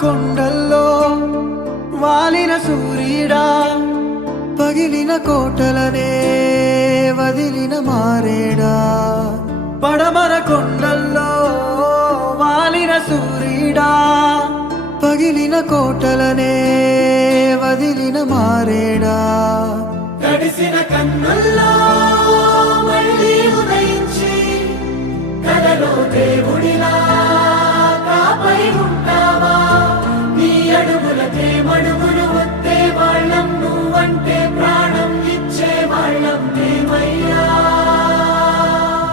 కొండల్లో వాలిన సూర్యుడా, పగిలిన కోటలనే వదిలిన మారేడా. పడమర కొండల్లో వాలిన సూర్యుడా, పగిలిన కోటలనే వదిలిన మారేడా. తడిసిన కన్నుల్లో మళ్ళీ ఉదయించి కలలో దేవుడిలా కాపై ఉంటావా. నీ అడుగులకే మడుగులు వస్తే వాళ్ళం, నువ్వంటే ప్రాణం ఇచ్చే వాళ్ళం మేమయ్యా.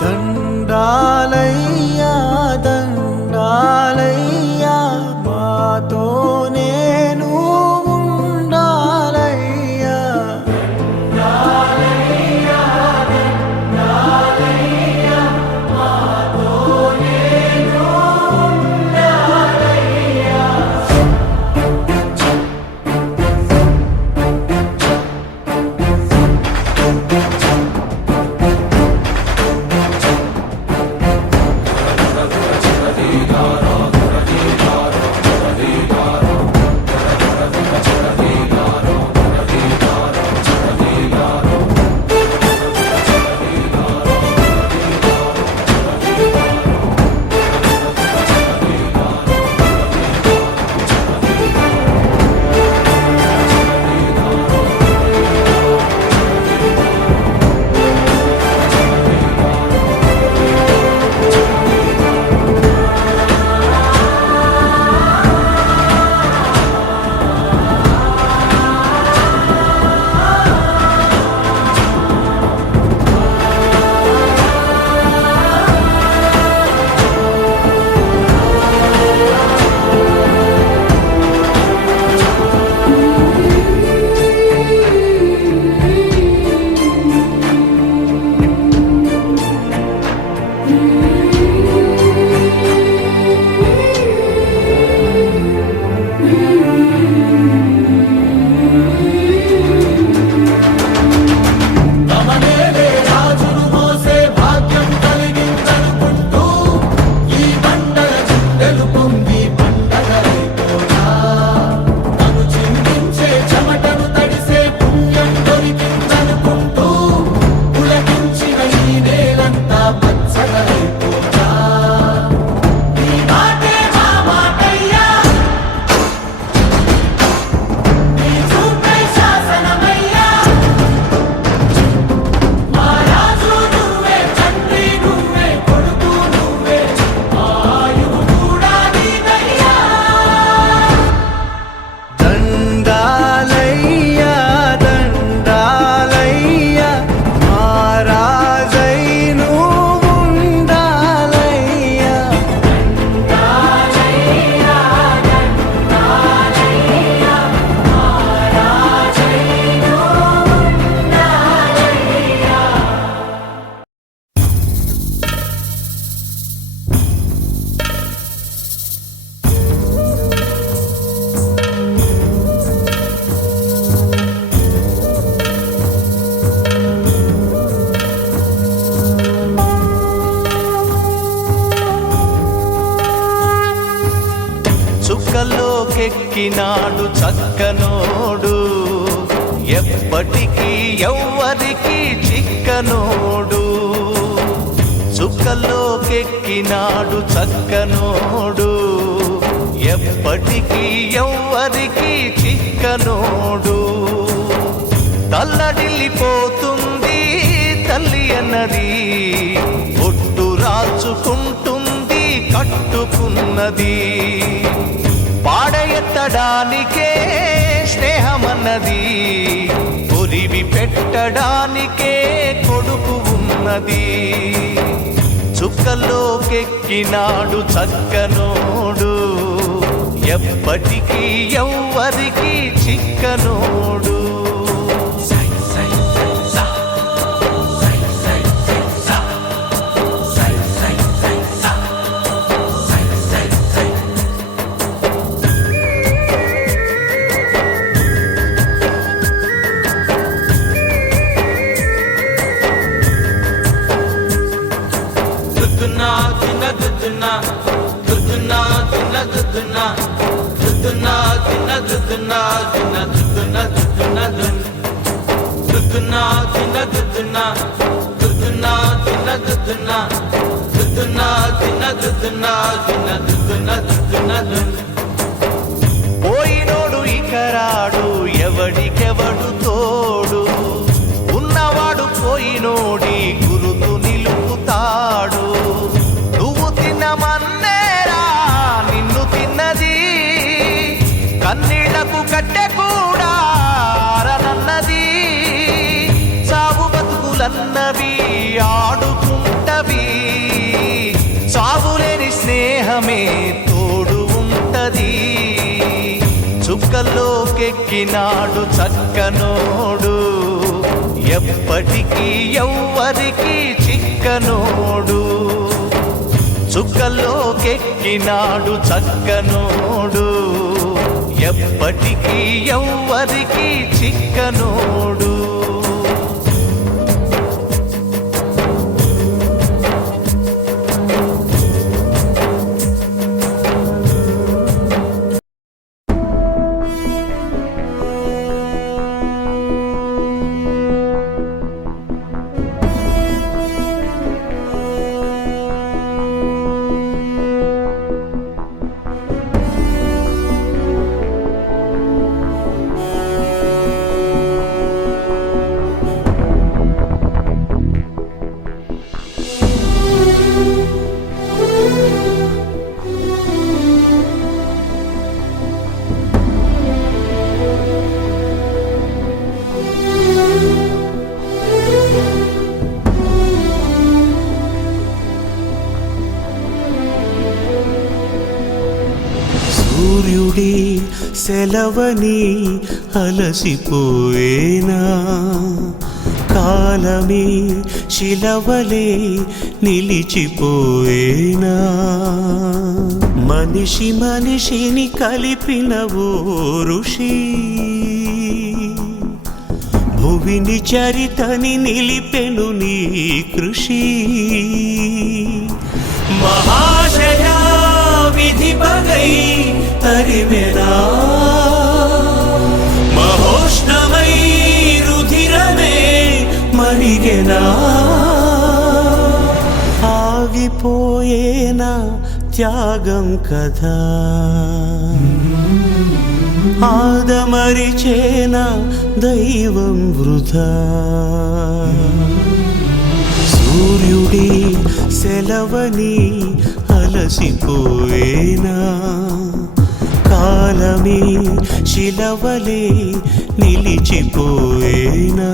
దండాలయ్యా దండాలయ్యా, మాతో నేను ఉండాలయ్యా. చుక్కలోకెక్కినాడు చక్కనోడు, ఎప్పటికీ ఎవ్వరికి చిక్కనోడు. చుక్కలోకెక్కినాడు చక్కనోడు, ఎప్పటికీ ఎవ్వరికి చిక్కనోడు. తల్లడిల్లిపోతుంది తల్లి అన్నది, ఒట్టు రాచుకుంటుంది కట్టుకున్నది. పాడెత్తడానికే స్నేహమన్నది, కొరివి పెట్టడానికే కొడుకు ఉన్నది. చుక్కలోకెక్కినాడు చక్కనోడు, ఎప్పటికీ ఎవ్వరికి చిక్కనోడు. దుద్దునా దున్న దుద్దునా దుద్దునా దున్న దుద్దునా దుద్దునా దిన దుద్దునా దిన దుద్దునా దుద్దునా దుద్దునా దిన దుద్దునా దుద్దునా దిన దుద్దునా దుద్దునా దిన దుద్దునా దిన దుద్దునా దుద్దునా పోయినోడు ఇకరాడు ఎవడికెవడు తోడు ఉన్నవాడు పోయినోడి గురుతు నిలుపుతాడు నువ్వు తిన్నమన్నేరా నిన్ను తిన్నది కన్నీళ్లకు కట్టె కూడా ఆరనన్నది సాగు బతుకులన్నవి ఆడుకుంటవి సాగులేని స్నేహమే తోడు ఉంటది చుక్కల్లోకెక్కినాడు చక్కనోడు ఎప్పటికీ ఎవ్వరికి చిక్కనోడు చుక్కల్లోకెక్కినాడు చక్కనోడు ఎప్పటికీ ఎవ్వరికి చిక్కనోడు సూర్యుడి సెలవని అలసిపోయేనా కాలమే శిలవలే నిలిచిపోయేనా మనిషి మనిషిని కలిపిన ఓ ఋషి భువిని చరితని నిలిపెను నీ కృషి మహాశయా విధి పగై తరిమెనా మహోష్ణమై రుధిరమే మరిగెనా ఆగిపోయేనా త్యాగం కదా ఆదమరిచేనా దైవం వృధా సూర్యుడి సెలవని అలసిపోయేనా కాలమే శిలవలే నిలిచిపోయేనా